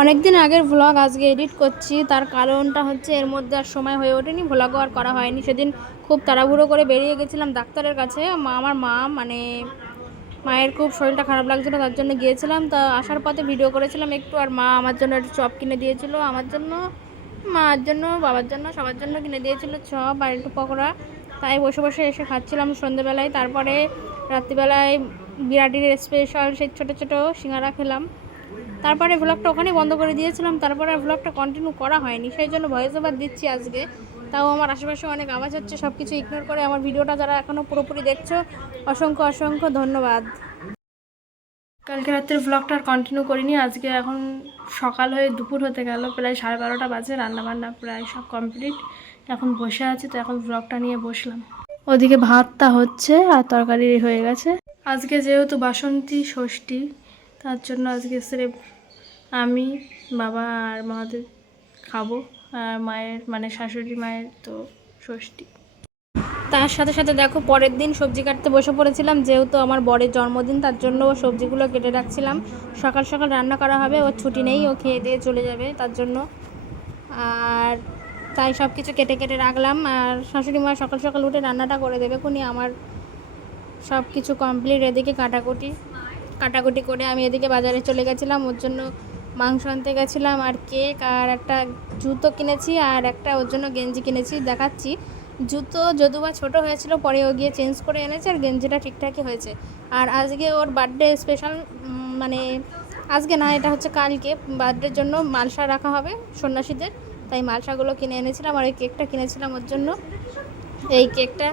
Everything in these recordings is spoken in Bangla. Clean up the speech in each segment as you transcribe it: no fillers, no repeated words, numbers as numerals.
অনেক দিন আগের ভ্লগ আজকে এডিট করছি, তার কারণটা হচ্ছে এর মধ্যে আর সময় হয়ে ওঠেনি, ভ্লগও আর করা হয়নি। সেদিন খুব তাড়াহুড়ো করে বেরিয়ে গেছিলাম ডাক্তারের কাছে। আমার মা মানে মায়ের খুব শরীরটা খারাপ লাগছিলো, তার জন্য গিয়েছিলাম। তা আসার পথে ভিডিও করেছিলাম একটু, আর মা আমার জন্য একটু চপ কিনে দিয়েছিল, আমার জন্য, মার জন্য, বাবার জন্য, সবার জন্য কিনে দিয়েছিল চপ আর একটু পকোড়া। তাই বসে বসে এসে খাচ্ছিলাম সন্ধ্যেবেলায়। তারপরে রাত্রিবেলায় বিরাটির স্পেশাল সেই ছোটো ছোটো সিঙ্গারা খেলাম। তারপরে ভ্লগটা ওখানেই বন্ধ করে দিয়েছিলাম, তারপরে আর ভ্লগটা কন্টিনিউ করা হয়নি, সেই জন্য ভয়েস ওভার দিচ্ছি আজকে। তাও আমার আশেপাশে অনেক আওয়াজ হচ্ছে, সব কিছু ইগনোর করে আমার ভিডিওটা যারা এখনও পুরোপুরি দেখছো, অসংখ্য অসংখ্য ধন্যবাদ। কালকে রাত্রের ভ্লগটা আর কন্টিনিউ করিনি। আজকে এখন সকাল হয়ে দুপুর হতে গেল, প্রায় 12:30 বাজে, রান্নাবান্না প্রায় সব কমপ্লিট। এখন বসে আছি, তো এখন ভ্লগটা নিয়ে বসলাম। ওদিকে ভাতটা হচ্ছে আর তরকারি হয়ে গেছে। আজকে যেহেতু বাসন্তী ষষ্ঠী, তার জন্য আজকে সিরেফ আমি, বাবা আর মাদের খাবো। আর মায়ের মানে শাশুড়ি মায়ের তো ষষ্ঠী। তার সাথে সাথে দেখো পরের দিন সবজি কাটতে বসে পড়েছিলাম, যেহেতু আমার বরের জন্মদিন, তার জন্য ও সবজিগুলো কেটে রাখছিলাম। সকাল সকাল রান্না করা হবে, ওর ছুটি নেই, ও খেয়ে দিয়ে চলে যাবে তার জন্য। আর তাই সব কিছু কেটে কেটে রাখলাম। আর শাশুড়ি মা সকাল সকাল উঠে রান্নাটা করে দেবে খুনি। আমার সব কিছু কমপ্লিট, এদিকে কাটাকুটি করে আমি এদিকে বাজারে চলে গেছিলাম, ওর জন্য মাংস আনতে গেছিলাম, আর কেক, আর একটা জুতো কিনেছি, আর একটা ওর জন্য গেঞ্জি কিনেছি, দেখাচ্ছি। জুতো যদিও বা ছোটো হয়েছিল, পরে ও গিয়ে চেঞ্জ করে এনেছে, আর গেঞ্জিটা ঠিকঠাকই হয়েছে। আর আজকে ওর বার্থডে স্পেশাল, মানে আজকে না, এটা হচ্ছে কালকে, বার্থডের জন্য মালসা রাখা হবে সন্ন্যাসীদের, তাই মালসাগুলো কিনে এনেছিলাম। আর ওই কেকটা কিনেছিলাম ওর জন্য, এই কেকটা।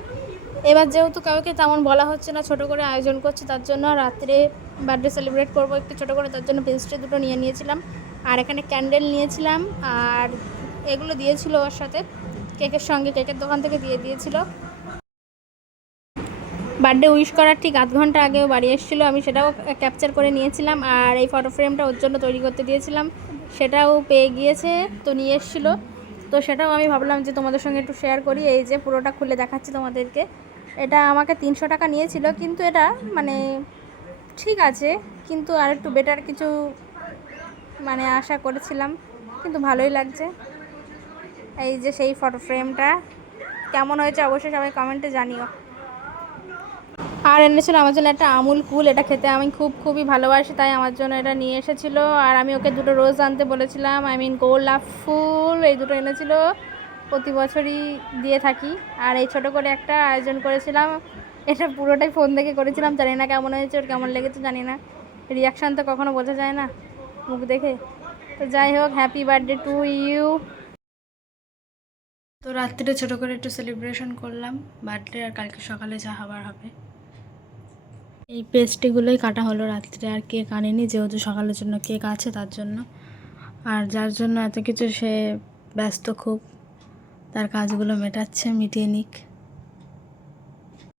এবার যেহেতু কাউকে তেমন বলা হচ্ছে না, ছোটো করে আয়োজন করছি, তার জন্য রাত্রে বার্থডে সেলিব্রেট করবো একটু ছোটো করে, তার জন্য পেস্ট্রি দুটো নিয়ে নিয়েছিলাম, আর এখানে ক্যান্ডেল নিয়েছিলাম, আর এগুলো দিয়েছিল ওর সাথে কেকের সঙ্গে, কেকের দোকান থেকে দিয়েছিল। বার্থডে উইশ করার ঠিক আধ ঘন্টা আগেও বাড়ি এসেছিলো, আমি সেটাও ক্যাপচার করে নিয়েছিলাম। আর এই ফটো ফ্রেমটা ওর জন্য তৈরি করতে দিয়েছিলাম, সেটাও পেয়ে গিয়েছে, তো নিয়ে এসেছিলো। তো সেটাও আমি ভাবলাম যে তোমাদের সঙ্গে একটু শেয়ার করি। এই যে পুরোটা খুলে দেখাচ্ছি তোমাদেরকে। এটা আমাকে 300 টাকা নিয়েছিল, কিন্তু এটা মানে ঠিক আছে, কিন্তু আর একটু বেটার কিছু মানে আশা করেছিলাম, কিন্তু ভালোই লাগছে। এই যে সেই ফটো ফ্রেমটা, কেমন হয়েছে অবশ্যই সবাই কমেন্টে জানিও। আর এনেছিল আমার জন্য একটা আমুল কুল, এটা খেতে আমি খুবই ভালোবাসি, তাই আমার জন্য এটা নিয়ে এসেছিলো। আর আমি ওকে দুটো রোজ আনতে বলেছিলাম, গোলাপ ফুল, এই দুটো এনেছিল, প্রতি বছরই দিয়ে থাকি। আর এই ছোটো করে একটা আয়োজন করেছিলাম, এটা পুরোটাই ফোন দেখে করেছিলাম, জানি না কেমন হয়েছে, ওর কেমন লেগেছে জানি না, রিয়াকশান তো কখনো বোঝা যায় না মুখ দেখে। তো যাই হোক, হ্যাপি বার্থডে টু ইউ। তো রাত্রিরে ছোটো করে একটু সেলিব্রেশন করলাম বার্থডে, আর কালকে সকালে যা হবার হবে। এই পেস্ট্রিগুলোই কাটা হলো রাত্রে, আর কেক আনিনি, যেহেতু সকালের জন্য কেক আছে তার জন্য। আর যার জন্য এত কিছু, সে ব্যস্ত খুব, তার কাজগুলো মেটাচ্ছে, মিটিয়ে নিক।